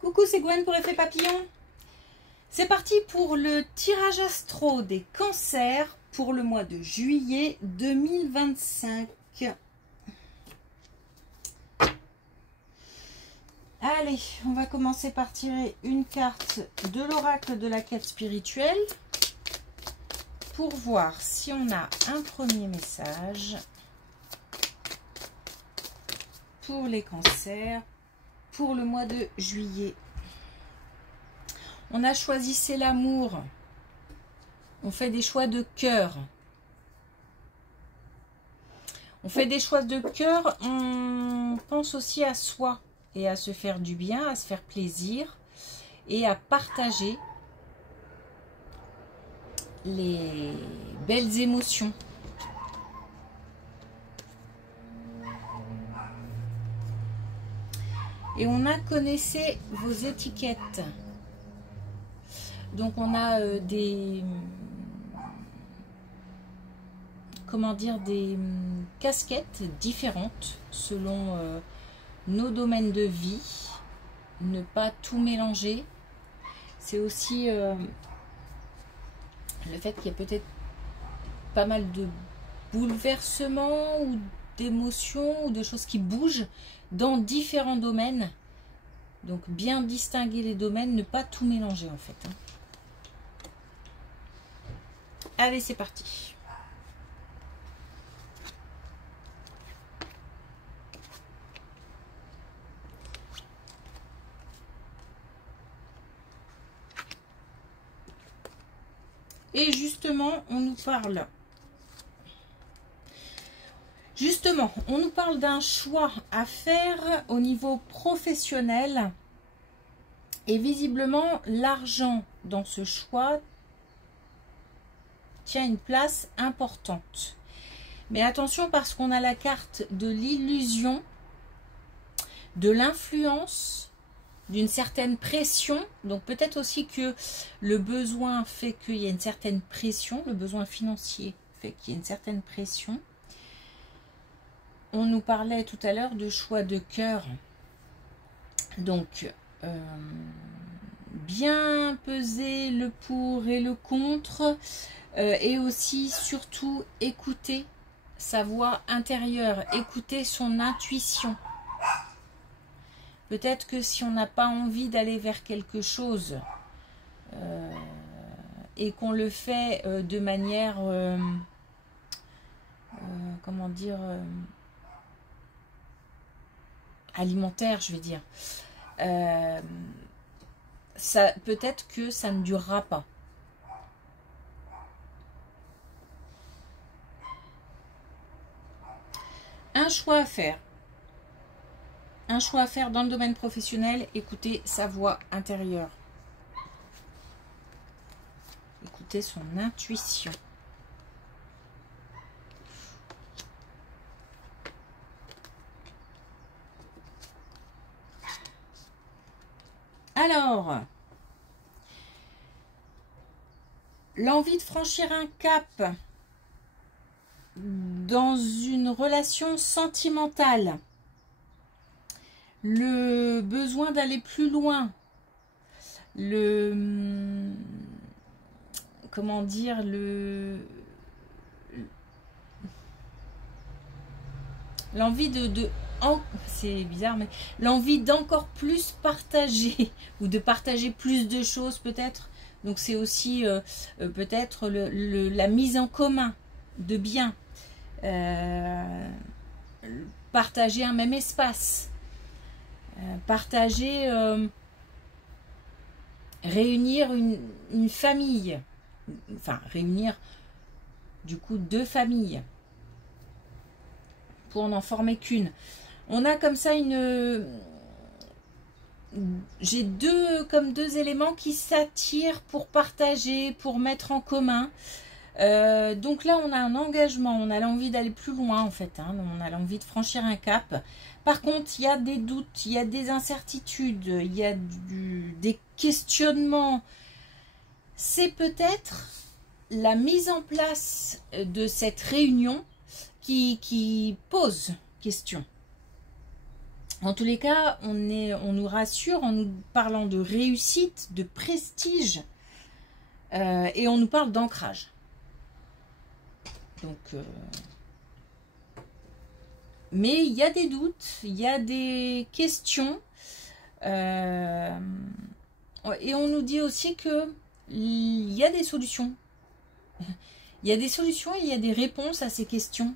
Coucou, c'est Gwen pour Effet Papillon. C'est parti pour le tirage astro des cancers pour le mois de juillet 2025. Allez, on va commencer par tirer une carte de l'oracle de la quête spirituelle pour voir si on a un premier message pour les cancers pour le mois de juillet. On a choisi c'est l'amour. On fait des choix de cœur. On fait des choix de cœur. On pense aussi à soi et à se faire du bien, à se faire plaisir et à partager les belles émotions. Et on a connaissez vos étiquettes. Donc on a des casquettes différentes selon nos domaines de vie. Ne pas tout mélanger. C'est aussi le fait qu'il y a peut-être pas mal de bouleversements ou d'émotions ou de choses qui bougent dans différents domaines. Donc bien distinguer les domaines, ne pas tout mélanger en fait. Allez, c'est parti. Et justement, on nous parle. Justement, on nous parle d'un choix à faire au niveau professionnel. Et visiblement, l'argent dans ce choix tient une place importante. Mais attention parce qu'on a la carte de l'illusion, de l'influence, d'une certaine pression. Donc peut-être aussi que le besoin fait qu'il y a une certaine pression, le besoin financier fait qu'il y a une certaine pression. On nous parlait tout à l'heure de choix de cœur. Donc, bien peser le pour et le contre. Et aussi, surtout, écouter sa voix intérieure. Écouter son intuition. Peut-être que si on n'a pas envie d'aller vers quelque chose et qu'on le fait de manière... comment dire alimentaire, je vais dire. Ça, peut-être que ça ne durera pas. Un choix à faire. Un choix à faire dans le domaine professionnel. Écoutez sa voix intérieure. Écoutez son intuition. Alors, l'envie de franchir un cap dans une relation sentimentale, le besoin d'aller plus loin, comment dire, l'envie c'est bizarre, mais l'envie d'encore plus partager ou de partager plus de choses peut-être. Donc c'est aussi peut-être la mise en commun de biens, partager un même espace, partager, réunir une famille, enfin réunir du coup deux familles pour n'en former qu'une. On a comme ça j'ai deux éléments qui s'attirent pour partager, pour mettre en commun. Donc là, on a un engagement, on a l'envie d'aller plus loin en fait. On a l'envie de franchir un cap. Par contre, il y a des doutes, il y a des incertitudes, il y a des questionnements. C'est peut-être la mise en place de cette réunion qui pose question. En tous les cas, on nous rassure en nous parlant de réussite, de prestige, et on nous parle d'ancrage. Donc, mais il y a des doutes, il y a des questions, et on nous dit aussi que il y a des solutions. Il y a des solutions et il y a des réponses à ces questions.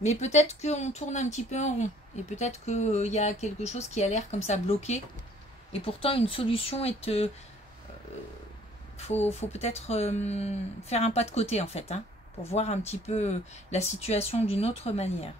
Mais peut-être qu'on tourne un petit peu en rond. Et peut-être qu'il y a quelque chose qui a l'air comme ça bloqué. Et pourtant, une solution est... faut peut-être faire un pas de côté, en fait. Hein, pour voir un petit peu la situation d'une autre manière.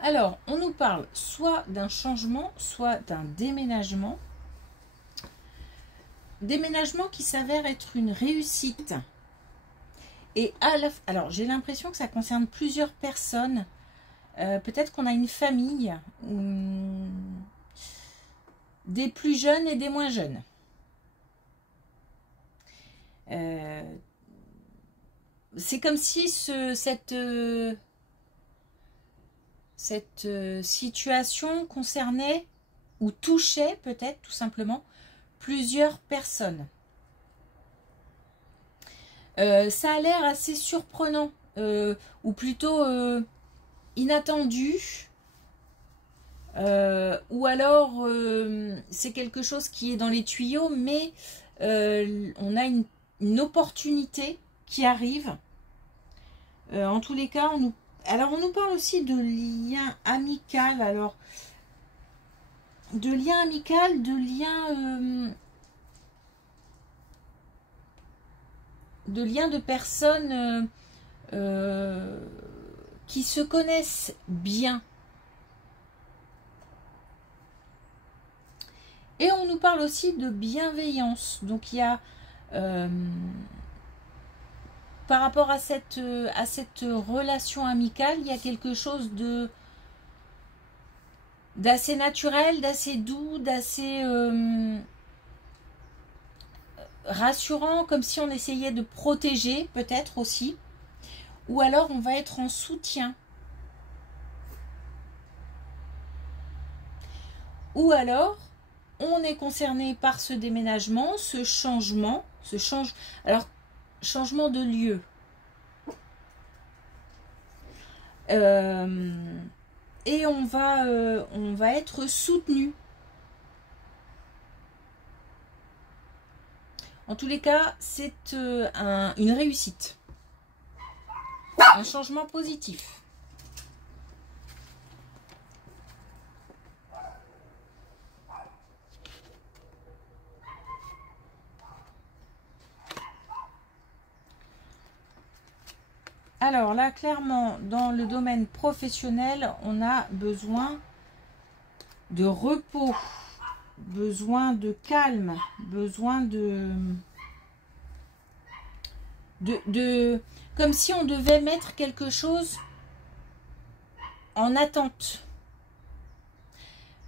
Alors, on nous parle soit d'un changement, soit d'un déménagement. Déménagement qui s'avère être une réussite. Et alors, j'ai l'impression que ça concerne plusieurs personnes. Peut-être qu'on a une famille, des plus jeunes et des moins jeunes. C'est comme si cette situation concernait ou touchait peut-être tout simplement plusieurs personnes. Ça a l'air assez surprenant ou plutôt inattendu ou alors c'est quelque chose qui est dans les tuyaux mais on a une opportunité qui arrive. En tous les cas, on nous parle aussi de lien amical. Alors, de lien amical, de lien de personnes qui se connaissent bien. Et on nous parle aussi de bienveillance. Donc, il y a... par rapport à cette relation amicale, il y a quelque chose d'assez naturel, d'assez doux, d'assez rassurant, comme si on essayait de protéger, peut-être aussi. Ou alors on va être en soutien. Ou alors, on est concerné par ce déménagement, ce changement, alors, changement de lieu. Et on va être soutenu. En tous les cas, c'est une réussite. Un changement positif. Alors là, clairement, dans le domaine professionnel, on a besoin de repos, besoin de calme, besoin comme si on devait mettre quelque chose en attente.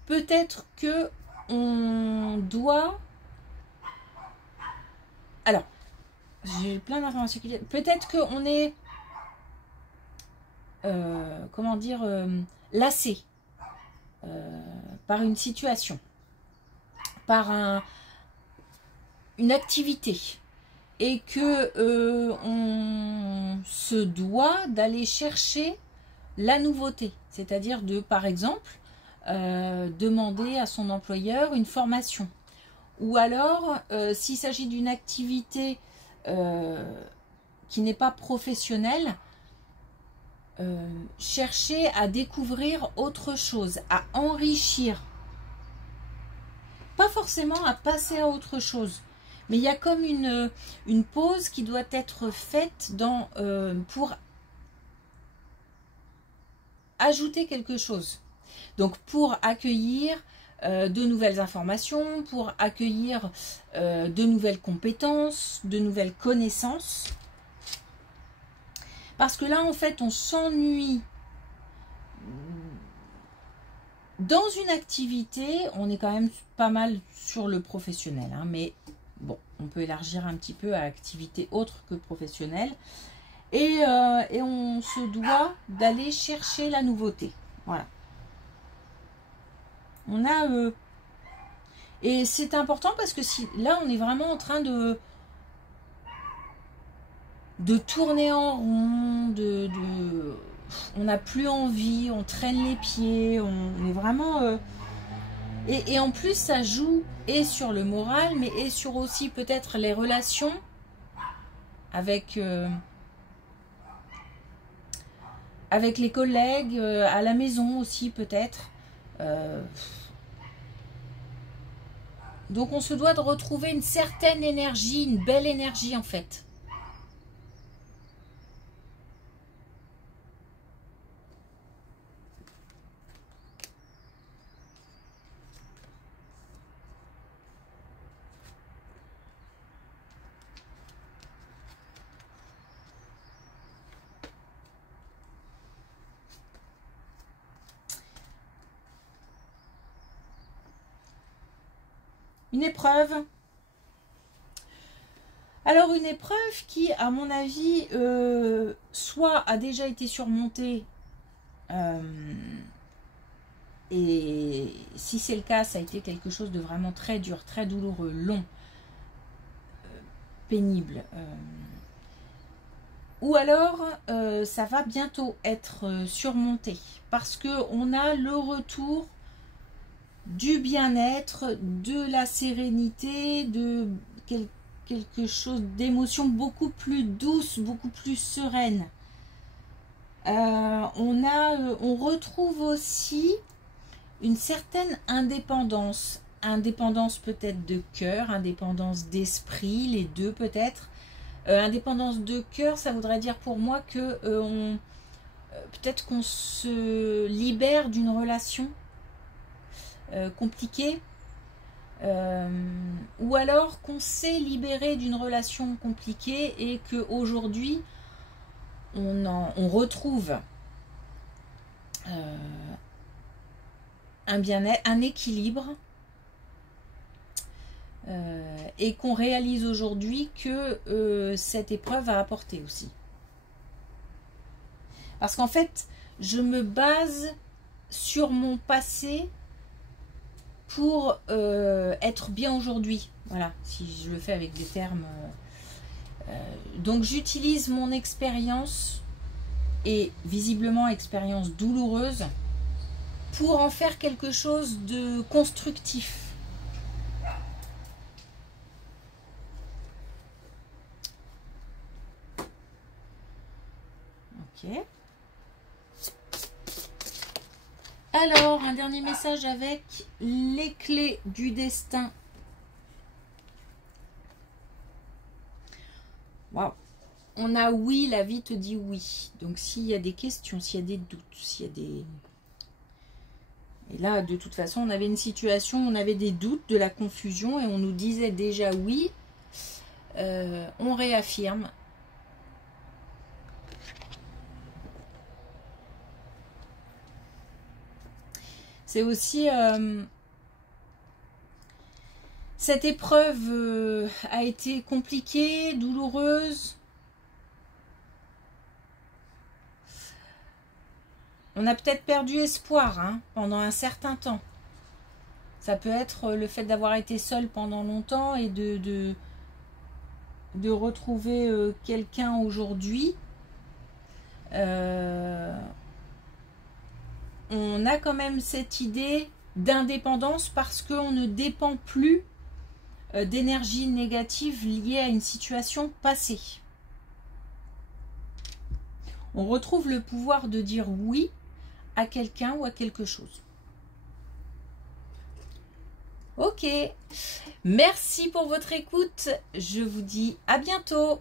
Peut-être que on doit... Alors, j'ai plein d'informations. Peut-être qu'on est... comment dire, lassé par une situation, par une activité, et que on se doit d'aller chercher la nouveauté, c'est-à-dire de, par exemple, demander à son employeur une formation, ou alors s'il s'agit d'une activité qui n'est pas professionnelle, chercher à découvrir autre chose, à enrichir. Pas forcément à passer à autre chose, mais il y a comme une pause qui doit être faite pour ajouter quelque chose. Donc pour accueillir de nouvelles informations, pour accueillir de nouvelles compétences, de nouvelles connaissances. Parce que là, en fait, on s'ennuie dans une activité. On est quand même pas mal sur le professionnel, hein, mais bon, on peut élargir un petit peu à activité autre que professionnelle. Et on se doit d'aller chercher la nouveauté. Voilà. On a... et c'est important parce que si, là, on est vraiment en train de tourner en rond, on n'a plus envie, on traîne les pieds, on est vraiment... et en plus, ça joue et sur le moral, mais et sur aussi peut-être les relations avec les collègues, à la maison aussi peut-être. Donc on se doit de retrouver une certaine énergie, une belle énergie en fait. Une épreuve. Alors une épreuve qui, à mon avis, soit a déjà été surmontée, et si c'est le cas, ça a été quelque chose de vraiment très dur, très douloureux, long, pénible. Ou alors, ça va bientôt être surmonté, parce qu'on a le retour du bien-être, de la sérénité, de quelque chose d'émotion beaucoup plus douce, beaucoup plus sereine. On retrouve aussi une certaine indépendance. Indépendance peut-être de cœur, indépendance d'esprit, les deux peut-être. Indépendance de cœur, ça voudrait dire pour moi que peut-être qu'on se libère d'une relation compliqué, ou alors qu'on s'est libéré d'une relation compliquée et qu'aujourd'hui on retrouve un bien-être, un équilibre, et qu'on réalise aujourd'hui que cette épreuve a apporté aussi. Parce qu'en fait, je me base sur mon passé pour être bien aujourd'hui. Voilà, si je le fais avec des termes. Donc j'utilise mon expérience, et visiblement expérience douloureuse, pour en faire quelque chose de constructif. Ok. Alors, un dernier message avec les clés du destin. Waouh. On a oui, la vie te dit oui. Donc, s'il y a des questions, s'il y a des doutes, s'il y a des... Et là, de toute façon, on avait une situation, on avait des doutes, de la confusion, et on nous disait déjà oui. On réaffirme. C'est aussi... cette épreuve a été compliquée, douloureuse. On a peut-être perdu espoir, hein, pendant un certain temps. Ça peut être le fait d'avoir été seul pendant longtemps et de retrouver quelqu'un aujourd'hui. On a quand même cette idée d'indépendance parce qu'on ne dépend plus d'énergie négative liée à une situation passée. On retrouve le pouvoir de dire oui à quelqu'un ou à quelque chose. Ok, merci pour votre écoute. Je vous dis à bientôt.